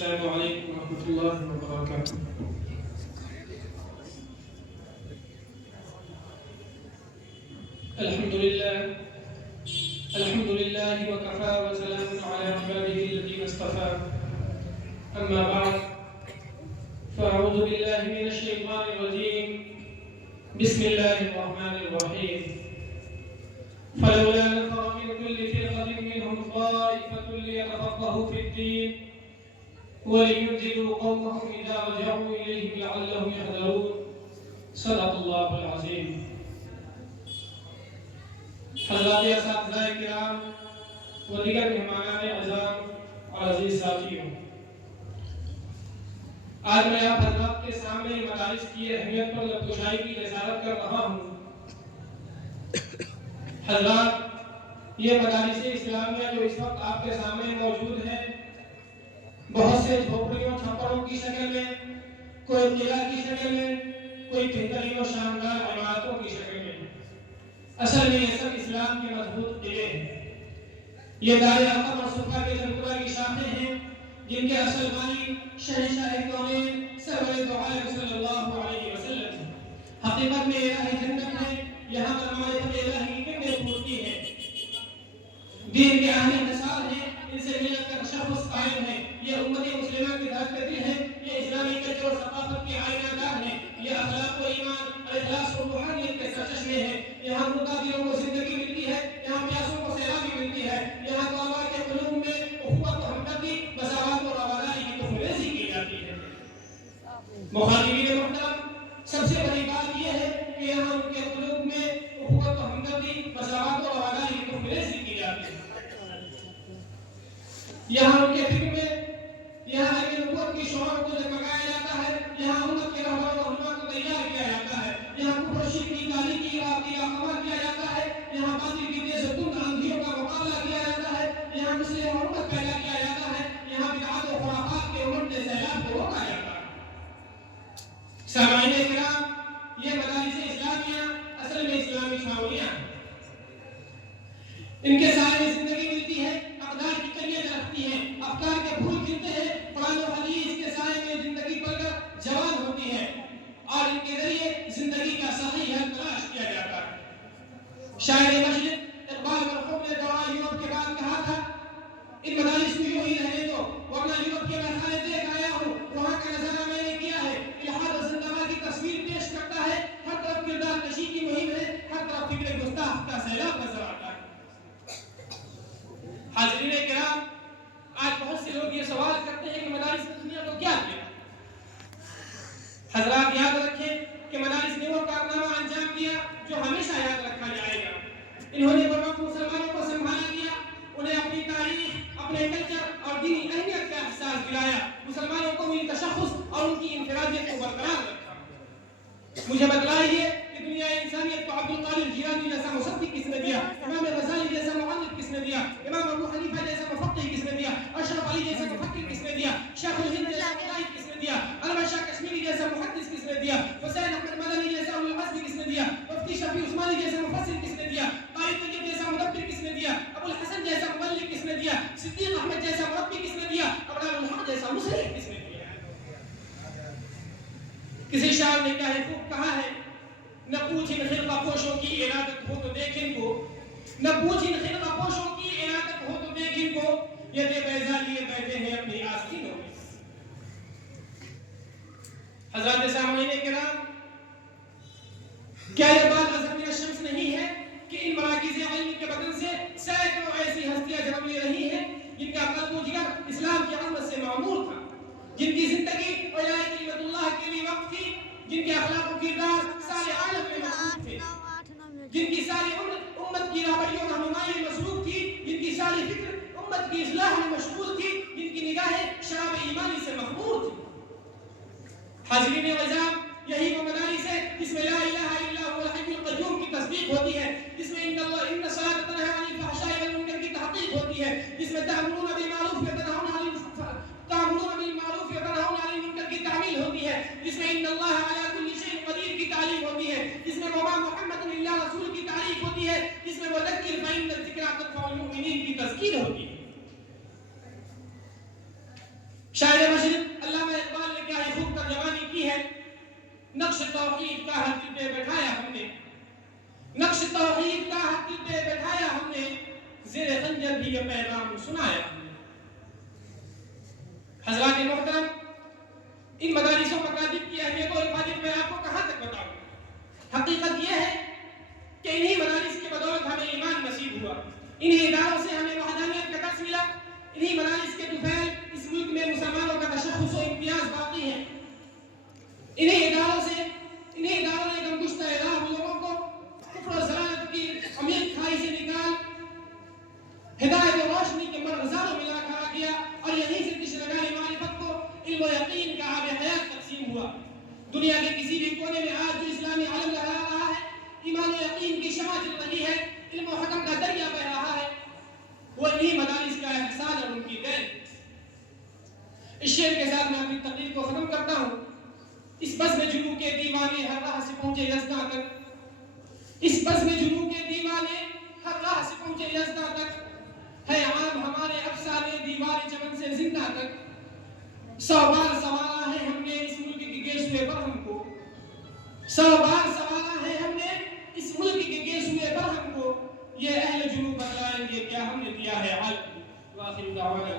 السلام علیکم ورحمۃ اللہ وبرکاتہ۔ الحمد للہ وکفى وسلام علی عباده الذین اصطفى، اما بعد فاعوذ باللہ من الشیطان الرجیم، بسم اللہ الرحمن الرحیم۔ فلولا نفر من كل فرقة منهم طائفة ليتفقهوا في الدين ولينذروا قومهم إذا رجعوا إليهم لعلهم يحذرون، صدق الله العظيم۔ حضرات اساتذہ کرام و دیگر مہمانان اعزام اور عزیز ساتھیوں، آج میں آپ حضرات کے سامنے مدارس کی اہمیت پر لبکشائی کی رسالت کر رہا ہوں۔ حضرات، یہ مدارس اسلامیہ جو اس وقت آپ کے سامنے موجود ہیں، بہت سے جھوپڑیوں چھپڑوں کی شکل میں، کوئی قلعہ کی شکل میں، کوئی بہترین و شاندار عمارتوں کی شکل میں، اصل میں یہ سب اسلام کے مضبوط قلعے ہیں۔ یہ دار ارقم اور صفا کے جنگلہ کی شاخیں ہیں، جن کے اصل بانی شہنشاہ کونین سرور دو عالم صلی اللہ علیہ وسلم ہیں۔ حقیقت میں الہی جنت ہے، یہاں پر معرفت الہی کی نعمتیں پھوٹتی ہیں، دین کے اہل نثار ہیں، ان سے ملت کا تشخص قائم ہے۔ یہ امت مسلمہ کی دھڑکن ہے، یہ اسلامی کلچر اور ثقافت کے آئینہ دار ہیں، یہ اخلاق و ایمان اور اخلاص و روحانیت کے سرچشمے ہیں۔ یہاں متاثروں کو زندگی ملتی ہے، یہاں پیاسوں کو سیرابی ملتی ہے، یہاں طلباء کے قلوب میں اخوت و ہمدردی، مساوات اور رواداری کی تخمیزی کی جاتی ہے۔ مخاطبین محترم، سب سے بڑی بات یہ ہے کہ یہاں ان کے قلوب میں اخوت و ہمدردی، مساوات اور رواداری کی تخمیزی کی جاتی ہے۔ یہاں ان کے فکر میں یہاں علم نبوت کی شعاع کو جگمگایا جاتا ہے، یہاں امت کے رہبر و علماء کو تیار کیا جاتا ہے، یہاں کفر و شرک کی تاریکی کی راہنمائی کیا جاتا ہے، یہاں باطل کی تیز و تند آندھیوں کا مقابلہ کیا جاتا ہے، یہاں مسلم اور امت پیدا کیا جاتا ہے، یہاں بدعات و خرافات کے امڑتے سیلاب کو روکا جاتا ہے۔ سامعین کرام، یہ مدارس اسلامیہ اصل میں اسلامی چھاؤنیاں ہیں۔ ان کے سائے میں زندگی ملتی ہے، اقدار کی کلیاں درختی ہیں، افکار کے پھول کھلتے ہیں، قرآن و حدیث کے سائے میں زندگی پل کر جوان ہوتی ہے، اور ان کے ذریعے زندگی کا صحیح حل تلاش کیا جاتا ہے۔ شاعر مشرق اقبال مرحوم نے دوران یورپ کے بعد کہا تھا، ان مدارس کو یوں ہی رہنے دو، ورنہ یورپ کے میخانے دیکھ آیا ہوں، وہاں کا نظارہ میں نے کیا ہے، الحاد و زندگی کی تصویر پیش کرتا ہے، ہر طرف کردار کشی کی مہم ہے، ہر طرف فکر گستاخ کا سیلاب نظر آتا ہے۔ حاضرین کرام، آج بہت سے لوگ یہ سوال کرتے ہیں کہ مدارس نے دنیا کو کیا دیا؟ حضرات یاد رکھیں کہ مدارس نے وہ کارنامہ انجام دیا جو ہمیشہ یاد رکھا جائے گا۔ انہوں نے بر وقت مسلمانوں کو سنبھالا دیا، انہیں اپنی تاریخ، اپنے کلچر اور دینی اہمیت کا احساس دلایا، مسلمانوں کو ان تشخص اور ان کی انفرادیت کو برقرار رکھا۔ مجھے بتلائیے کہ دنیا انسانیت کو عبد القادر جیلانی جیسا مصدق کس نے دیا، امام غزالی جیسا مؤلف کس نے دیا، امام ابو حنیفہ جیسا مفقہ کس نے دیا، اشرف علی جیسا مفکر کس نے دیا، شیخ الہند جیسا مجاہد کس نے دیا، علامہ شاہ کشمیری جیسا محدث کس نے دیا، حسین احمد مدنی جیسا ابو الحسن کس نے دیا، مفتی شفیع عثمانی جیسا مفسر کس نے دیا، قاری طیب جیسا مدبر کس نے دیا، ابو الحسن جیسا مؤلف کس نے دیا، صدیق احمد جیسا مربی کس نے دیا، ابراہیم الحق جیسا مصلح کس نے دیا۔ کسی شاعر نے کہا ہے، نہ پوچھ ان خرقہ پوشوں کی ارادت ہو تو دیکھ ان کو، نہ پوچھ ان خرقہ پوشوں کی ارادت ہو تو دیکھ ان کو، یہ بے بیضا لیے بیٹھے ہیں اپنی آستینوں میں۔ حضرات سامعین کرام، کیا یہ بات ازہر من الشمس نہیں ہے کہ ان مراکز علم کے بدن سے سینکڑوں ایسی ہستیاں جنم لے رہی ہیں جن کا قلب و جگر اسلام کی عظمت سے معمور تھا، جن کی زندگی اولائے کلمت اللہ کے لیے وقف تھی، جن کے اخلاق و کردار سارے عالم میں مقبول تھے، جن کی ساری عمر امت کی رہبری و رہنمائی میں مصروف تھی، جن کی ساری فکر امت کی اصلاح میں مشغول تھی، جن کی نگاہیں شراب ایمانی سے مخمور تھی۔ حاضرین عزام، یہی وہ مدارس ہے جس میں لا الہ الا هو الحی القیوم کی تصدیق ہوتی ہے، جس میں ان الصلاۃ تنہی عن الفحشاء والمنکر کی تحقیق ہوتی ہے، جس میں تأمرون بالمعروف وتنہون عن المنکر کی تعمیل ہوتی ہے، جس میں ان اللہ علی کل شیء قدیر کی تعلیم ہوتی ہے، جس میں وما محمد الا رسول کی تعریف ہوتی ہے، جس میں وذکر فإن الذکرى تنفع المؤمنین کی تذکیر ہوتی ہے۔ شاعر حضرات محترم، ان مدارس و مکاتب کی اہمیت و حفاظت میں آپ کو کہاں تک بتاؤں؟ حقیقت یہ ہے کہ انہی مدارس کی بدولت ہمیں ایمان نصیب ہوا، انہی اداروں سے ہمیں وحدانیت کا درس ملا، انہی مدارس کے طفیل اس ملک میں مسلمانوں کا تشخص و امتیاز باقی ہے۔ انہی اداروں نے گمگشتہ اعراب لوگوں کو کفر و ضلالت کی عمیق کھائی سے نکال ہدایت و روشنی کے مرغزاروں میں لا کھڑا کیا، اور یہیں سے تشنگان معرفت کو علم و یقین کا آب حیات تقسیم ہوا۔ دنیا کے کسی بھی کونے میں آج جو اسلامی عالم لہرا رہا ہے، ایمان و یقین کی شمع جل رہی ہے، علم و حکم کا دریا بہ رہا ہے، وہ انہی مدارس کا احسان اور ان کی دین۔ اس شعر کے ساتھ میں اپنی تقریر کو ختم کرتا ہوں۔ اس بزم جنوں کے دیوانے ہر راہ سے پہنچے یزداں تک، اس بزم جنوں کے دیوانے ہر راہ سے پہنچے یزداں تک، ہے عام ہمارے افسانے دیوار چمن سے زندہ تک۔ 100 بار سوارا ہے ہم نے اس ملک کے گیسوئے برہم کو، 100 بار سوارا ہے ہم نے اس ملک کے گیسوئے برہم کو، یہ اہل جنوں بتلائیں گے کیا ہم نے دیا ہے حل۔ وآخر دعوانا